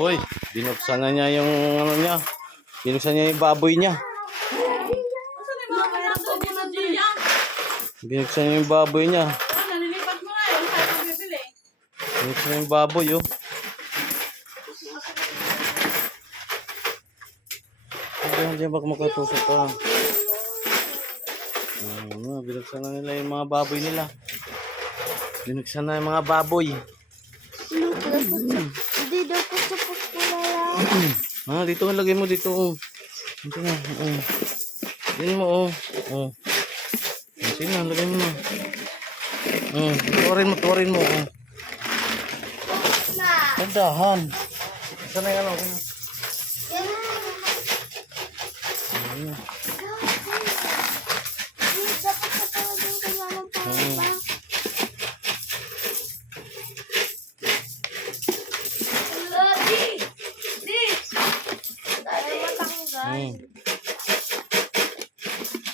Hoy, binuksan na niya yung ano niya. Binuksan niya yung baboy niya. Binuksan niya yung baboy niya. Binuksan niya yung baboy, oh. Hindi ba makatusok ka? Binuksan na nila yung mga baboy nila. Binuksan na yung mga baboy. Hindi daw po supos ko na lang. Dito ka lagay mo dito. Dito na. Lagay mo, Sige na, lagay mo na. Tuwarin mo. Tandahan. Saan na yung ano?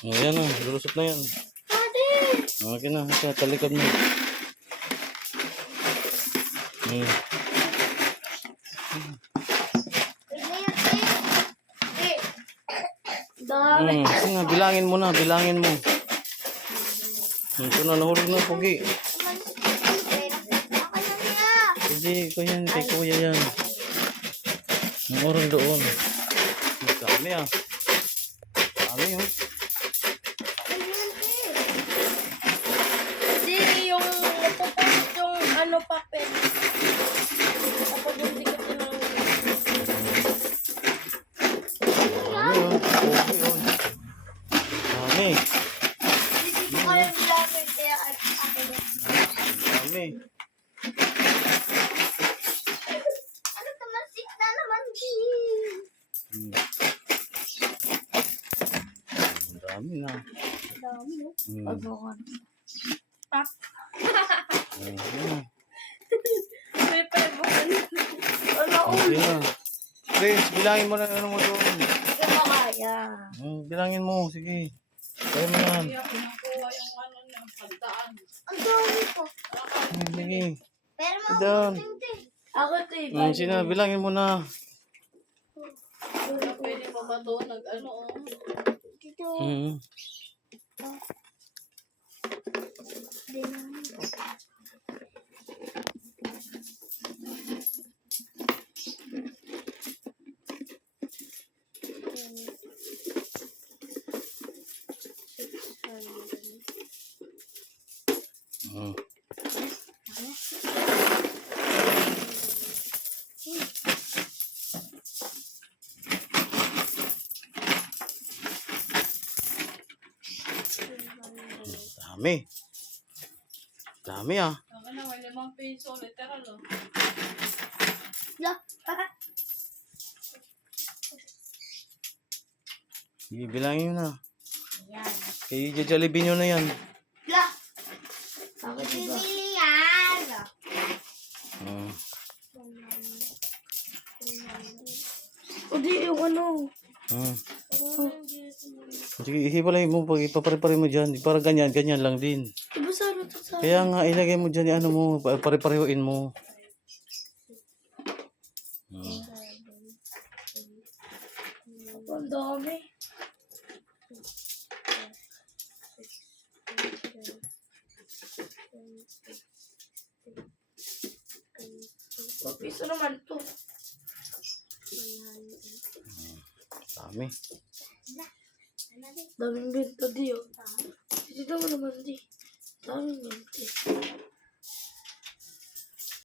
Ayan o, lulusot na yan. Okay na, talikod mo. Sige na, bilangin mo. Ito na, nahulog na pugi. Hindi, kay kuya yan. Ang orang doon. Dami ah. Dami oh. Hindi, yung napupunod yung ano papel. Tapos yung dikit yun ng... Dami oh. Dami. Hindi ko yung vlogger kaya ako. Dami. Ano tamasik na naman din. Dami na. Dami no? Pagbukan. Pak. May pagbukan. Ano? Okay na. Prince, bilangin mo na ano mo doon. Hindi ko makaya. Bilangin mo, sige. Kaya mo yan. Nakuha yung ano niya, pagdaan. Ang dami ko. Sige. Pero Doon. ako ito Sige na, bilangin mo na. Pwede pa ba doon? Nag-ano oh. Dito. Dami. Dami ah. Ang ano, may 5 piso, literal oh. Sige, bilangin mo na. Yan. Kay Jollibee nyo na yan. La. Bakit diba? Yan. O di yung ano. Sige, ihiwalay mo. Pag ipapare-pare mo dyan. Para ganyan lang din. Diba sana ito sa... Kaya nga, ilagay mo dyan, ano mo, pare-parehuin mo. Ang dami. Piso naman to. Dami. Daming benta di oh. Dito mo naman di.